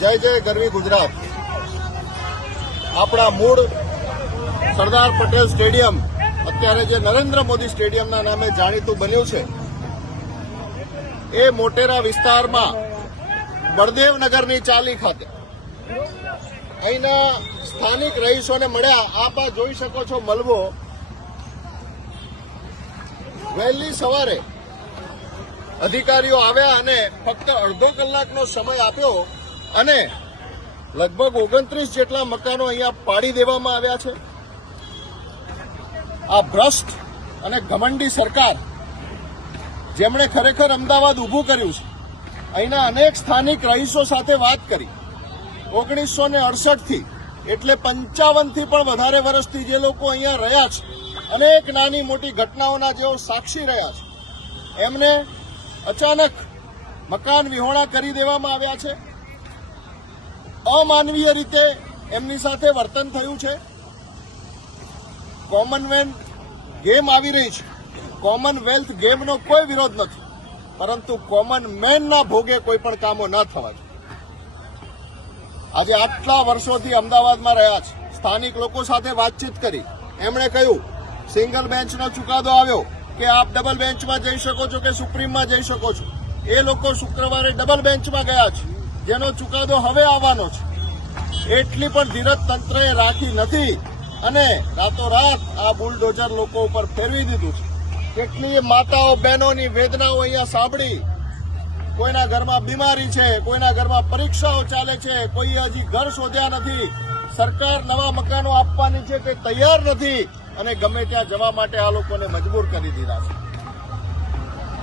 જય જય ગરવી ગુજરાત. આપણા મૂળ સરદાર પટેલ સ્ટેડિયમ, અત્યારે જે નરેન્દ્ર મોદી સ્ટેડિયમના નામે જાણીતું બન્યું છે, એ મોટેરા વિસ્તારમાં બળદેવનગરની ચાલી ખાતે અહીંના સ્થાનિક રહીશોને મળ્યા. આપ આ જોઈ શકો છો મલબો વહેલી સવારે અધિકારીઓ આવ્યા અને ફક્ત અડધો કલાકનો સમય આપ્યો. અને લગભગ ઓગણત્રીસ જેટલા મકાનો અહીંયા પાડી દેવામાં આવ્યા છે. આ ભ્રષ્ટ અને ઘમંડી સરકાર જેમણે ખરેખર અમદાવાદ ઊભું કર્યું છે. અહીંના અનેક સ્થાનિક રહીશો સાથે વાત કરી. ઓગણીસો ને અડસઠથી એટલે પંચાવનથી પણ વધારે વર્ષથી જે લોકો અહીંયા રહ્યા છે, અનેક નાની મોટી ઘટનાઓના જેઓ સાક્ષી રહ્યા છે. એમને અચાનક મકાન વિહોણા કરી દેવામાં આવ્યા છે. અમાનવીય રીતે એમની સાથે વર્તન થયું છે. કોમનવેલ્થ ગેમ આવી રહી છે. કોમનવેલ્થ ગેમનો કોઈ વિરોધ નથી. પરંતુ કોમન મેનના ભોગે કોઈ પણ કામો ન થવા આજે આટલા વર્ષોથી અમદાવાદમાં રહ્યા છે. સ્થાનિક લોકો સાથે વાતચીત કરી. એમણે કહ્યું સિંગલ બેન્ચનો ચુકાદો આવ્યો કે આપ ડબલ બેન્ચમાં જઈ શકો છો કે સુપ્રીમમાં જઈ શકો છો. એ લોકો શુક્રવારે ડબલ બેન્ચમાં ગયા છે. જેનો ચુકાદો હવે આવવાનો છે. એટલી પણ ધીરજ તંત્રએ રાખી નથી અને રાતોરાત આ બુલડોઝર લોકો ઉપર ફેરવી દીધું છે. કેટલીય માતાઓ, બહેનોની વેદનાઓ અહીંયા સાંભળી કોઈના ઘરમાં બીમારી છે, કોઈના ઘરમાં પરીક્ષાઓ ચાલે છે, કોઈ હજી ઘર શોધ્યા નથી. સરકાર નવા મકાનો આપવાની છે તે તૈયાર નથી અને ગમે ત્યાં જવા માટે આ લોકોને મજબૂર કરી દીધા છે.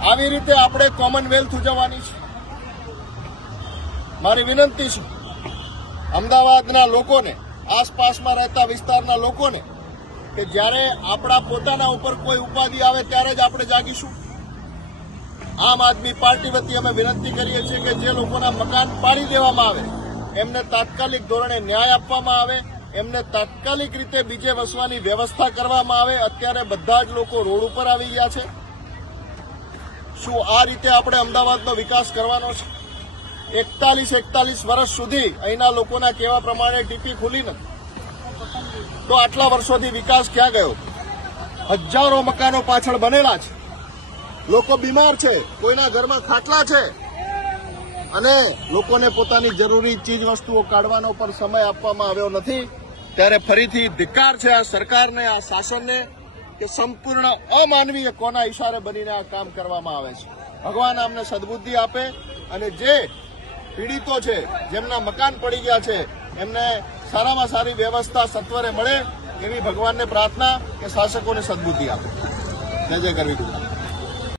આવી રીતે આપણે કોમનવેલ્થ ઉજવવાની છે. મારી વિનંતી છે. અમદાવાદના લોકોને, આસપાસમાં રહેતા વિસ્તારના લોકોને, કે જ્યારે આપણા પોતાના ઉપર કોઈ ઉપાધિ આવે ત્યારે જ આપણે જાગીશું. આમ આદમી પાર્ટી વતી અમે વિનંતી કરીએ છીએ કે જે લોકોના મકાન પાડી દેવામાં આવે, એમને તાત્કાલિક ધોરણે ન્યાય આપવામાં આવે, એમને તાત્કાલિક રીતે બીજે વસવાની વ્યવસ્થા કરવામાં આવે. અત્યારે બધા જ લોકો રોડ ઉપર આવી ગયા છે. શું આ રીતે આપણે અમદાવાદનો વિકાસ કરવાનો છે? એકતાલીસ એકતાલીસ વર્ષ સુધી અહીંના લોકોના કહેવા પ્રમાણે ટીપી ખુલી નથી. તો આટલા વર્ષોથી વિકાસ ક્યાં ગયો? હજારો મકાનો પાછળ બનેલા છે. લોકો બીમાર છે, કોઈના ઘરમાં ખાટલા છે. અને લોકોને પોતાની જરૂરી ચીજ વસ્તુઓ કાઢવાનો પર સમય આપવામાં આવ્યો નથી. ત્યારે ફરીથી ધિક્કાર છે આ સરકારને, આ શાસનને, કે સંપૂર્ણ અમાનવીય કોના ઇશારે બનીને આ કામ કરવામાં આવે છે. ભગવાન આમને સદબુદ્ધિ આપે અને જે પીડિતો છે, જેમના મકાન પડી ગયા છે, એમને સારામાં સારી વ્યવસ્થા સત્વરે મળે એવી ભગવાનને પ્રાર્થના કે શાસકોને સદબુદ્ધિ આપે. જય જય કરવી